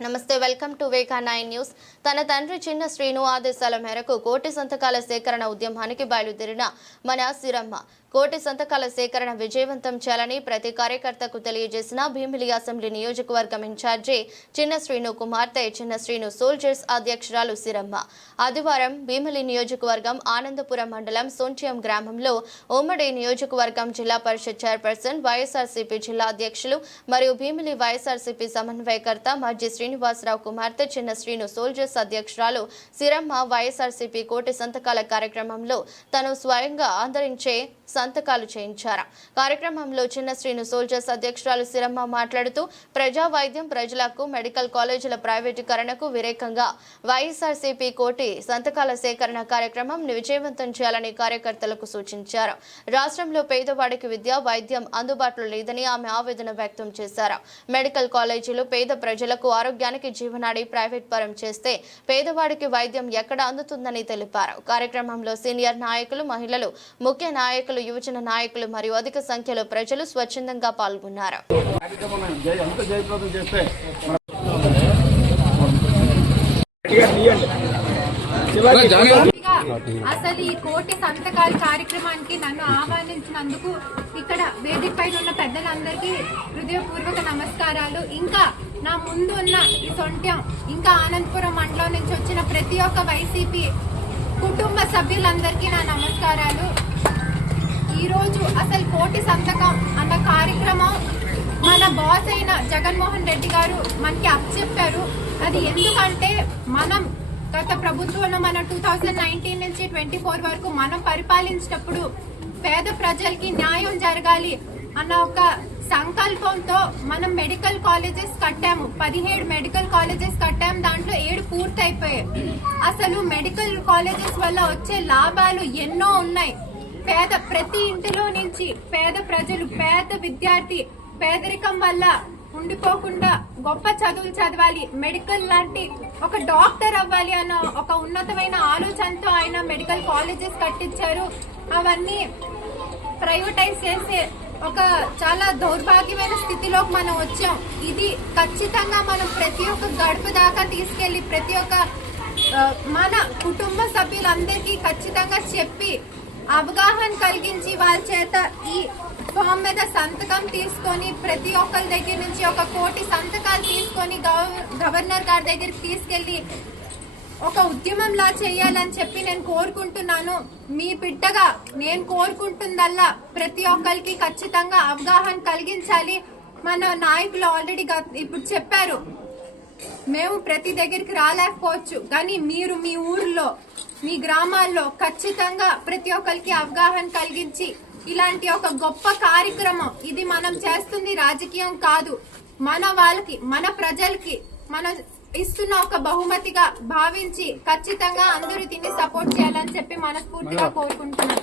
నమస్తే welcome to Veka nine news. తన తండ్రి చిన్న శ్రీను ఆదేశాల మేరకు కోటి సంతకాల సేకరణ ఉద్యమానికి బయలుదేరిన మన సిరమ్మ. కోటి సంతకాల సేకరణ విజయవంతం చేయాలని ప్రతి కార్యకర్తకు తెలియజేసిన భీమిలి అసెంబ్లీ నియోజకవర్గం ఇన్ఛార్జి చిన్న శ్రీను కుమార్తె చిన్న శ్రీను సోల్జర్స్ అధ్యక్షురాలు సిరమ్మ. ఆదివారం భీమిలి నియోజకవర్గం ఆనందపురం మండలం సోంచియం గ్రామంలో ఉమ్మడి నియోజకవర్గం జిల్లా పరిషత్ చైర్పర్సన్ వైఎస్ఆర్సీపీ జిల్లా అధ్యక్షులు మరియు భీమిలి వైఎస్ఆర్సీపీ సమన్వయకర్త మాజీ శ్రీనివాసరావు కుమార్తె చిన్న శ్రీను సోల్జర్స్ అధ్యక్షురాలు సిరమ్మ వైఎస్ఆర్సీపీ కోటి సంతకాల కార్యక్రమంలో తను స్వయంగా ఆదరించే సంతకాలు చేయించారు. కార్యక్రమంలో చిన్న శ్రీను సోల్జర్స్ అధ్యక్షురాలు సిరమ్మ మాట్లాడుతూ ప్రజా వైద్యం ప్రజలకు మెడికల్ కాలేజీల ప్రైవేటీకరణకు వ్యతిరేకంగా వైఎస్ఆర్సీపీ కోటి సంతకాల సేకరణ కార్యక్రమం విజయవంతం చేయాలని కార్యకర్తలకు సూచించారు. రాష్ట్రంలో పేదవాడికి విద్య వైద్యం అందుబాటులో లేదని ఆమె ఆవేదన వ్యక్తం చేశారు. మెడికల్ కాలేజీలు పేద ప్రజలకు ఆరోగ్యానికి జీవనాడి ప్రైవేట్ పరం చేస్తే పేదవాడికి వైద్యం ఎక్కడ అందుతుందని తెలిపారు. కార్యక్రమంలో సీనియర్ నాయకులు మహిళలు ముఖ్య నాయకులు యువజన నాయకులు మరియు అధిక సంఖ్యలో ప్రజలు స్వచ్ఛందంగా పాల్గొన్నారు. అసలు ఈ కోటి సంతకాల కార్యక్రమానికి నన్ను ఆహ్వానించినందుకు ఇక్కడ వేదిక పైన ఉన్న పెద్దలందరికీ హృదయపూర్వక నమస్కారాలు. ఇంకా నా ముందు ఉన్న ఈ సొంట్యం ఇంకా ఆనందపురం మండలం నుంచి వచ్చిన ప్రతి ఒక్క వైసీపీ కుటుంబ సభ్యులందరికీ నా నమస్కారాలు. ఈరోజు అసలు కోటి సంతకం అన్న కార్యక్రమం మన బాస్ అయిన జగన్మోహన్ రెడ్డి గారు మనకి అప్పచెప్పారు. అది ఎందుకంటే మనం గత ప్రభుత్వంలో మన టూ థౌజండ్ నైన్టీన్ నుంచి ట్వంటీ ఫోర్ వరకు మనం పరిపాలించినప్పుడు పేద ప్రజలకి న్యాయం జరగాలి అన్న ఒక సంకల్పంతో మనం మెడికల్ కాలేజెస్ కట్టాము. పదిహేడు మెడికల్ కాలేజెస్ కట్టాము దాంట్లో ఏడు పూర్తయిపోయాయి. అసలు మెడికల్ కాలేజెస్ వల్ల వచ్చే లాభాలు ఎన్నో ఉన్నాయి. పేద ప్రతి ఇంటిలో నుంచి పేద ప్రజలు పేద విద్యార్థి పేదరికం వల్ల ఉండిపోకుండా గొప్ప చదువులు చదవాలి. మెడికల్ లాంటి ఒక డాక్టర్ అవ్వాలి అన్న ఒక ఉన్నతమైన ఆలోచనతో ఆయన మెడికల్ కాలేజెస్ కట్టించారు. అవన్నీ ప్రైవేటైజ్ చేసే ఒక చాలా దౌర్భాగ్యమైన స్థితిలోకి మనం వచ్చాం. ఇది ఖచ్చితంగా మనం ప్రతి ఒక్క గడుపు దాకా తీసుకెళ్ళి ప్రతి ఒక్క మన కుటుంబ సభ్యులందరికీ ఖచ్చితంగా చెప్పి అవగాహన కలిగించి వాళ్ళ చేత ఈ ఫామ్ మీద సంతకం తీసుకొని ప్రతి ఒక్కరి దగ్గర నుంచి ఒక కోటి సంతకాలు తీసుకొని గవర్నర్ గారి దగ్గరికి తీసుకెళ్ళి ఒక ఉద్యమంలా చేయాలని చెప్పి నేను కోరుకుంటున్నాను. మీ బిడ్డగా నేను కోరుకుంటుందల్లా ప్రతి ఒక్కరికి ఖచ్చితంగా అవగాహన కలిగించాలి. మన నాయకులు ఆల్రెడీ ఇప్పుడు చెప్పారు. మేము ప్రతి దగ్గరికి రాలేకపోవచ్చు. కానీ మీరు మీ ఊర్లో మీ గ్రామాల్లో ఖచ్చితంగా ప్రతి ఒక్కరికి అవగాహన కలిగించి ఇలాంటి ఒక గొప్ప కార్యక్రమం ఇది మనం చేస్తుంది రాజకీయం కాదు. మన వాళ్ళకి మన ప్రజలకి మన ఇస్తున్న ఒక బహుమతిగా భావించి ఖచ్చితంగా అందరూ దీన్ని సపోర్ట్ చేయాలని చెప్పి మనస్ఫూర్తిగా కోరుకుంటున్నాను.